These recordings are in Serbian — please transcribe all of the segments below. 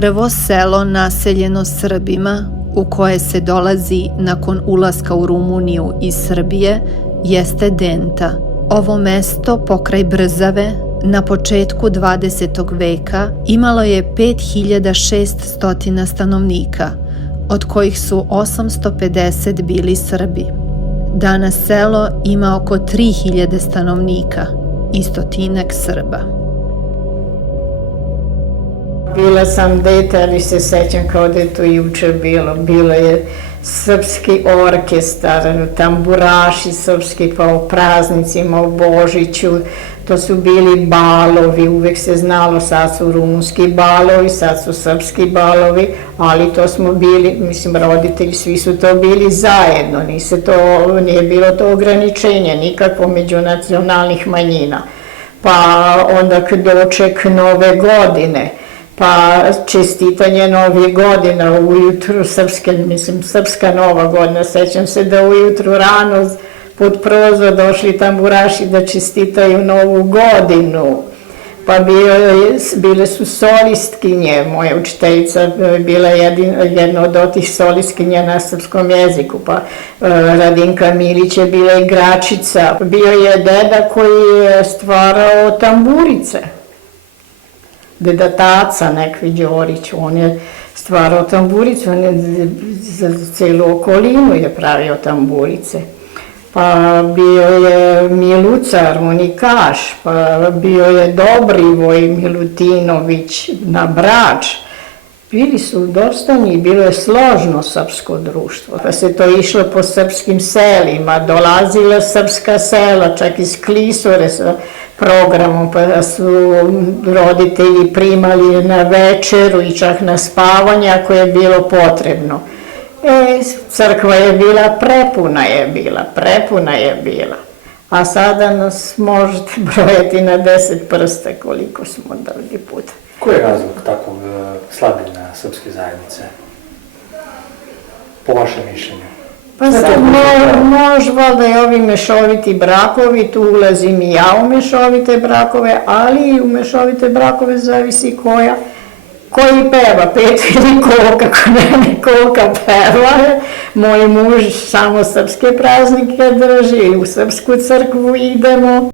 Prvo selo naseljeno Srbima u koje se dolazi nakon ulaska u Rumuniju iz Srbije jeste Denta. Ovo mesto pokraj Brzave na početku 20. veka imalo je 5600 stanovnika, od kojih su 850 bili Srbi. Danas selo ima oko 3000 stanovnika i 100 Srba. Bila sam dete, ali se sećam kao da je to juče bilo. Bilo je srpski orkestar, tamburaši srpski, pa o praznicima, o Božiću. To su bili balovi, uvek se znalo, sad su rumunski balovi, sad su srpski balovi, ali to smo bili, mislim, roditelji, svi su to bili zajedno, nije bilo to ograničenje, nikakvo međunacionalnih manjina. Pa onda doček Nove godine, pa čestitanje Novih godina ujutru, srpska Nova godina, sećam se da ujutru rano pod prozor došli tamburaši da čestitaju Novu godinu, pa bile su solistkinje, moja učiteljica bila jedna od tih solistkinja na srpskom jeziku, pa Radinka Milić je bila igračica, bio je deda koji je stvarao tamburice. Deda Taca, Nekvi Đorić, on je stvarao tamburice, on je za celu okolinu je pravio tamburice. Pa bio je Miluca, harmonikaš, pa bio je Dobrivoj Milutinović na Brač. Bili su dosta njih, bilo je složno srpsko društvo. Pa se to išlo po srpskim selima, dolazila srpska sela, čak iz Klisore sa programom, pa su roditelji primali na večeru i čak na spavanje ako je bilo potrebno. Crkva je bila, prepuna je bila. A sada nas možete brojati na 10 prste koliko smo drugi put. Koji je razlog takvog slabljenja srpske zajednice? Po vašem mišljenju? Pa sad valjda i ovi mešoviti brakovi, tu ulazim i ja u mešovite brakove, ali i u mešovite brakove zavisi koji peva, pet ili koliko, ako koliko peva. Moj muž samo srpske praznike drži, u srpsku crkvu idemo.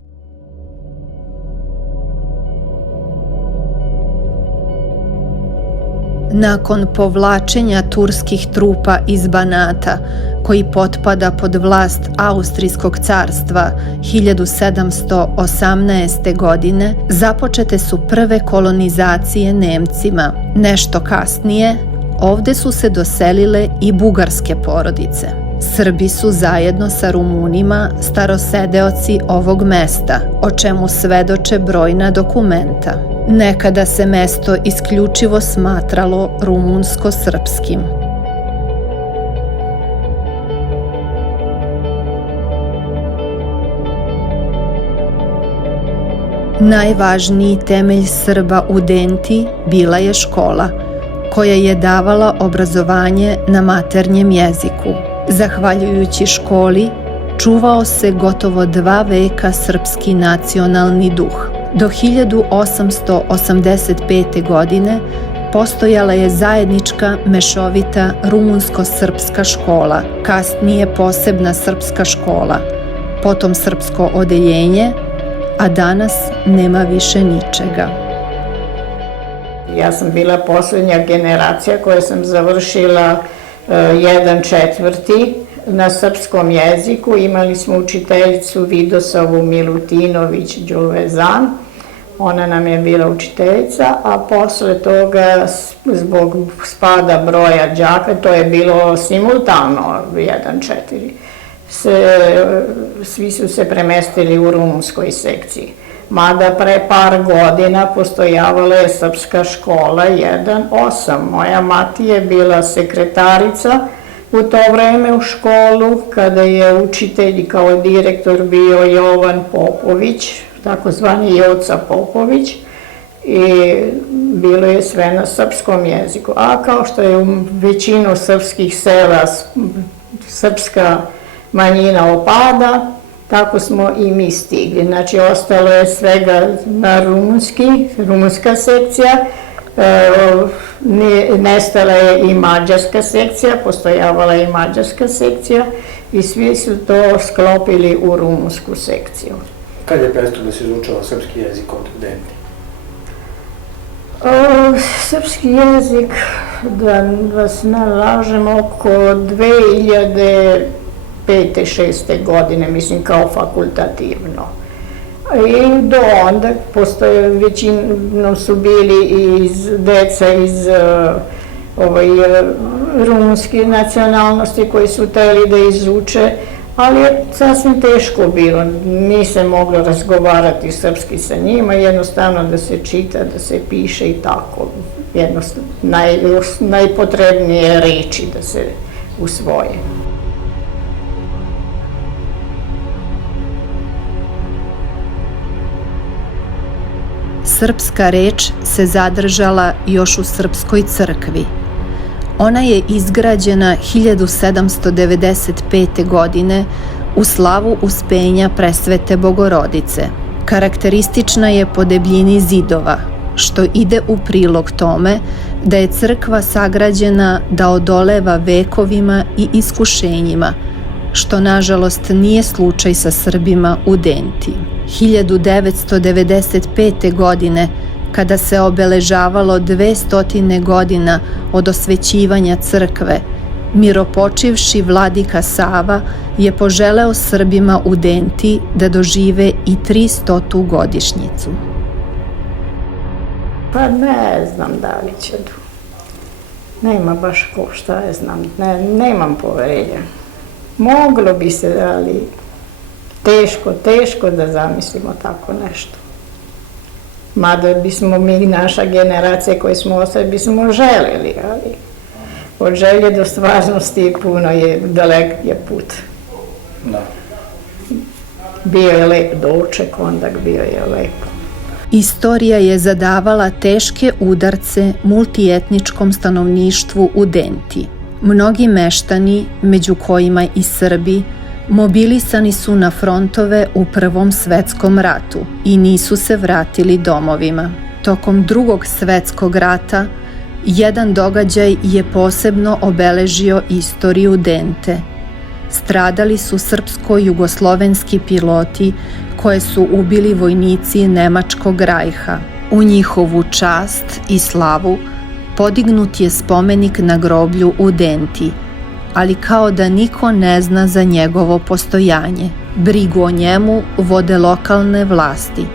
Nakon povlačenja turskih trupa iz Banata, koji potpada pod vlast Austrijskog carstva 1718. godine, započete su prve kolonizacije Nemcima. Nešto kasnije, ovde su se doselile i bugarske porodice. Srbi su zajedno sa Rumunima starosedeoci ovog mesta, o čemu svedoče brojna dokumenta. Nekada se mesto isključivo smatralo rumunsko-srpskim. Najvažniji temelj Srba u Denti bila je škola, koja je davala obrazovanje na maternjem jeziku. Zahvaljujući školi, čuvao se gotovo 2 veka srpski nacionalni duh. Do 1885. godine postojala je zajednička mešovita rumunsko-srpska škola, kasnije posebna srpska škola, potom srpsko odeljenje, a danas nema više ničega. Ja sam bila poslednja generacija koja sam završila 1/4 na srpskom jeziku. Imali smo učiteljicu Vidosavu Milutinović Đuvezan, ona nam je bila učiteljica, a posle toga zbog spada broja đaka, to je bilo simultano 1/4, svi su se premestili u rumunskoj sekciji. Mada pre par godina postojavala je srpska škola 1/8. Moja mati je bila sekretarica u to vreme u školu, kada je učitelj kao direktor bio Jovan Popović, takozvani Joca Popović, i bilo je sve na srpskom jeziku. A kao što je u većinu srpskih sela srpska manjina opada, tako smo i mi stigli. Znači, ostalo je svega na rumunska sekcija, Nestala je i mađarska sekcija, postojavala je i mađarska sekcija i svi su to sklopili u rumunsku sekciju. Kad je prestao da se izučava srpski jezik od Denti? Srpski jezik, da vas ne lažem, oko 2005-2006. godine, mislim kao fakultativno. I do onda većinom su bili deca iz rumunske nacionalnosti koji su hteli da izuče, ali je sasvim teško bilo, nisam mogla razgovarati srpski sa njima, jednostavno da se čita, da se piše i tako, jednostavno najpotrebnije reči da se usvoje. Srpska reč se zadržala još u Srpskoj crkvi. Ona je izgrađena 1795. godine u slavu uspenja Presvete Bogorodice. Karakteristična je po debljini zidova, što ide u prilog tome da je crkva sagrađena da odoleva vekovima i iskušenjima, što nažalost nije slučaj sa Srbima u Denti. 1995. godine, kada se obeležavalo 200 godina od osvećivanja crkve, miropočivši vladika Sava je poželeo Srbima u Denti da dožive i 300. godišnjicu. Pa ne znam da li će tu. Nema baš ko, šta je znam, nemam poverenja. Moglo bi se, ali teško da zamislimo tako nešto. Mada bismo mi, naša generacija koji smo ostali, bismo želeli, ali od želje do stvarnosti puno je dalek je put. Da. Bio je lep doček, onda bio je lepo. Istorija je zadavala teške udarce multietničkom stanovništvu u Denti. Mnogi meštani, među kojima i Srbi, mobilisani su na frontove u Prvom svetskom ratu i nisu se vratili domovima. Tokom Drugog svetskog rata jedan događaj je posebno obeležio istoriju Dente. Stradali su srpsko-jugoslovenski piloti koje su ubili vojnici Nemačkog rajha. U njihovu čast i slavu podignut je spomenik na groblju u Denti, ali kao da niko ne zna za njegovo postojanje. Brigu o njemu vode lokalne vlasti,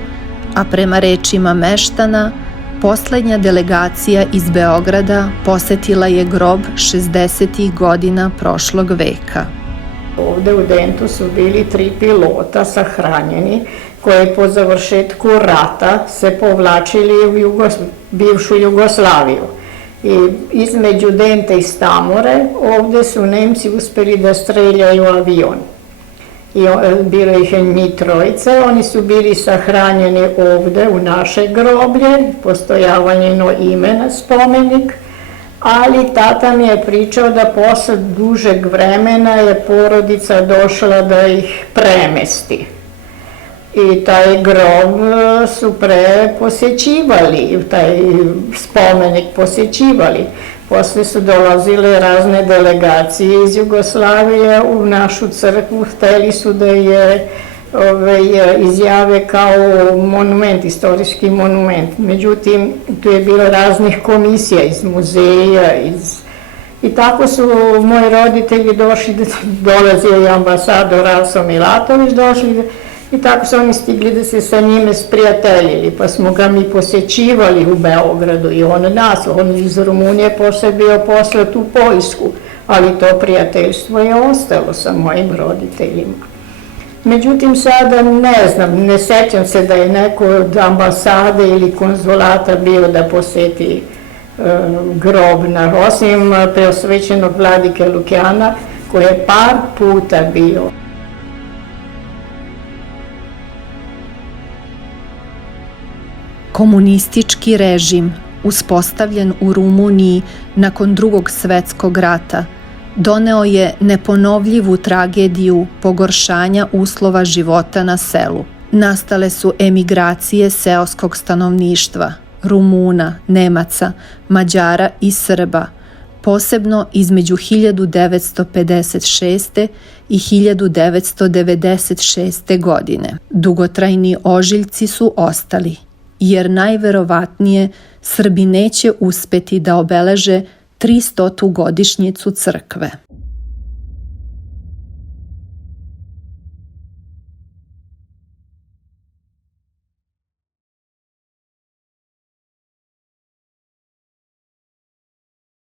a prema rečima meštana, poslednja delegacija iz Beograda posetila je grob 60. godina prošlog veka. Ovde u Dentu su bili 3 pilota sahranjeni koji po završetku rata se povlačili u bivšu Jugoslaviju. I između Dente i Stamore ovde su Nemci uspeli da streljaju avion. I bilo ih je njih 3, oni su bili sahranjeni ovde u naše groblje, postojava njeno ime na spomenik, ali tata mi je pričao da posle dužeg vremena je porodica došla da ih premesti. I taj grob su posećivali, taj spomenik posećivali. Posle su dolazile razne delegacije iz Jugoslavije u našu crkvu, hteli su da je izjave kao monument, istorijski monument. Međutim, tu je bilo raznih komisija iz muzeja, i tako su moji roditelji došli, dolazio je ambasador Raso Milatović, došli i tako su oni stigli da se sa njime sprijateljili, pa smo ga mi posećivali u Beogradu i on nas, on iz Rumunije bio posle tu Poljsku, ali to prijateljstvo je ostalo sa mojim roditeljima. Međutim, sada ne znam, ne sećam se da je neko od ambasade ili konzulata bio da poseti grob, osim preosvećenog vladike Lukjana, koji je par puta bio. Komunistički režim, uspostavljen u Rumuniji nakon Drugog svetskog rata, doneo je neponovljivu tragediju pogoršanja uslova života na selu. Nastale su emigracije seoskog stanovništva. Rumuna, Nemaca, Mađara i Srba, posebno između 1956. i 1996. godine. Dugotrajni ožiljci su ostali, jer najverovatnije Srbi neće uspeti da obeleže 300. godišnjicu crkve.